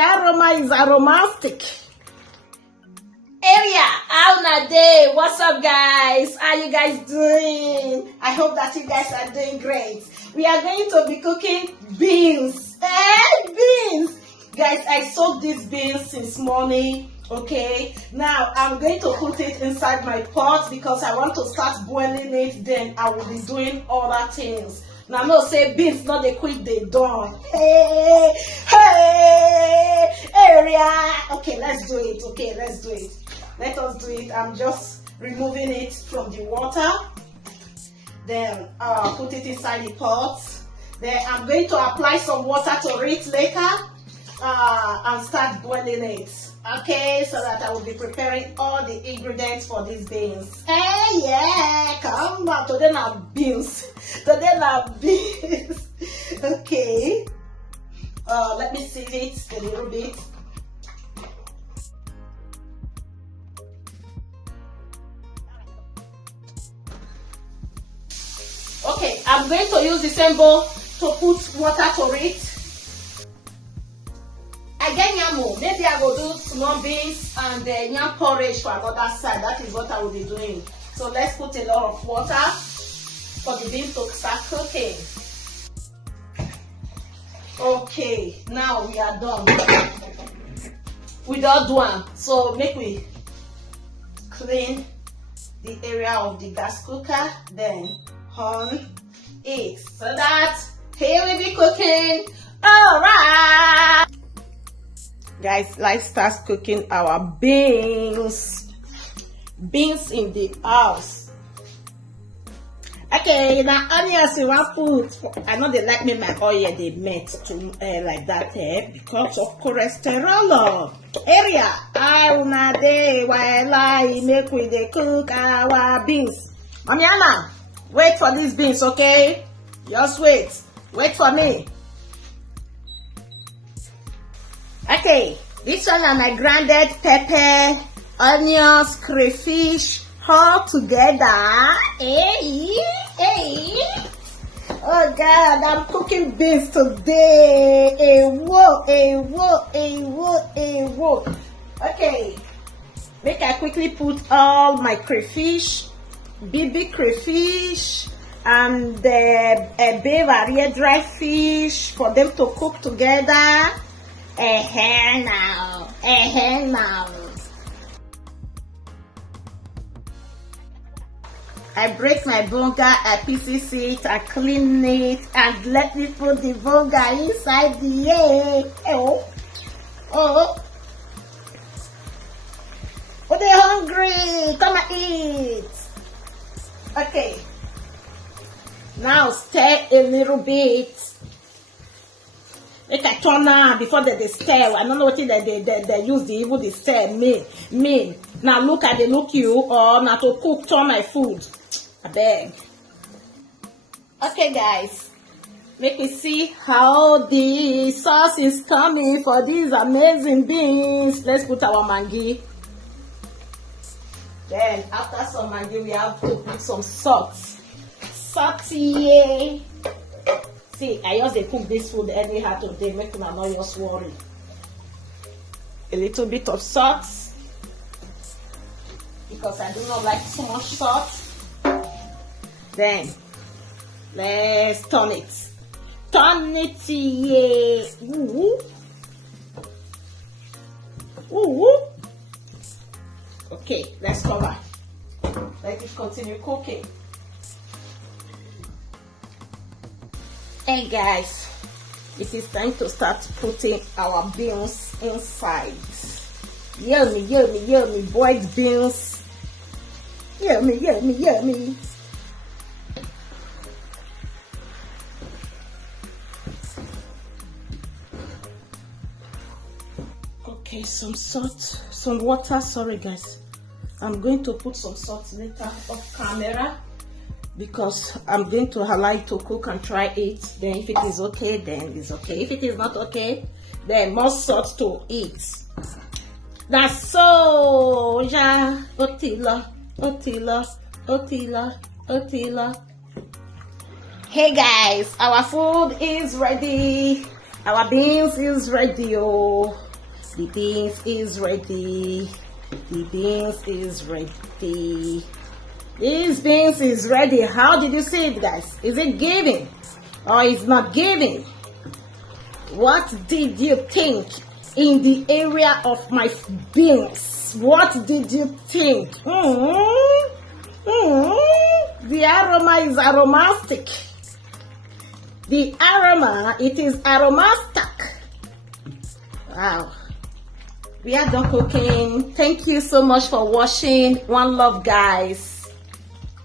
aroma is aromatic. Area, how na day? What's up, guys? How you guys doing? I hope that you guys are doing great. We are going to be cooking beans. Beans! Guys, I soaked these beans since morning. Okay, now I'm going to put it inside my pot because I want to start boiling it. Then I will be doing other things. Now, no say beans not the quick they done. Hey, area. Okay, let's do it. Okay, let's do it. Let us do it. I'm just removing it from the water. Then put it inside the pot. Then I'm going to apply some water to it later and start boiling it. Okay, so that I will be preparing all the ingredients for these beans. Hey, yeah, come on. Today now beans. Today now beans. Okay. Let me sieve it a little bit. Okay, I'm going to use the same bowl to put water to it. Again, yamo. Maybe I will do small beans and yam porridge for another side. That is what I will be doing. So let's put a lot of water for the beans to start cooking. Okay, now we are done. We don't do one. So make we clean the area of the gas cooker, then on it. So that here we be cooking. Alright. Guys, let's start cooking our beans. Beans in the house. Okay, now onions you want put. I know they like me my oil they made to like that because of cholesterol. Area, I una day while I make we dey cook our beans. Mommy Anna, wait for these beans, okay? Just wait. Wait for me. Okay, this one are my grounded pepper, onions, crayfish, all together. Hey. Oh God, I'm cooking beans today. Whoa. Okay, make I quickly put all my crayfish, baby crayfish, and the bay dry fish for them to cook together. Now. I break my bonga, I pieces it, I clean it, and let me put the bonga inside the egg. Oh, they hungry? Come and eat. Okay. Now stir a little bit. Make I turn on before they stir. I don't know what they use the stir mean. Now look at the look you or now to cook turn my food. I beg. Okay guys, make me see how the sauce is coming for these amazing beans. Let's put our mangi. Then after some mangi we have to put some salt. Salty. See, I just cook this food anyhow today, make me not just worry. A little bit of salt because I do not like too much salt. Then let's turn it. Turn it, yeah. Ooh. Okay, let's cover. Let it continue cooking. Hey guys, it is time to start putting our beans inside. Yummy, boiled beans. Yummy. Okay, some salt, some water. Sorry guys, I'm going to put some salt later off camera because I'm going to allow it to cook and try it. Then if it is okay, then it's okay. If it is not okay, then more salt to eat. That's so ja Otila. Hey guys, our food is ready. Our beans is ready. Oh, The beans is ready. The beans is ready. This beans is ready. How did you see it, guys? Is it giving or is not giving? What did you think in the area of my beans? What did you think? The aroma is aromatic. The aroma, it is aromatic. Wow. We are done cooking. Thank you so much for watching. One love, guys.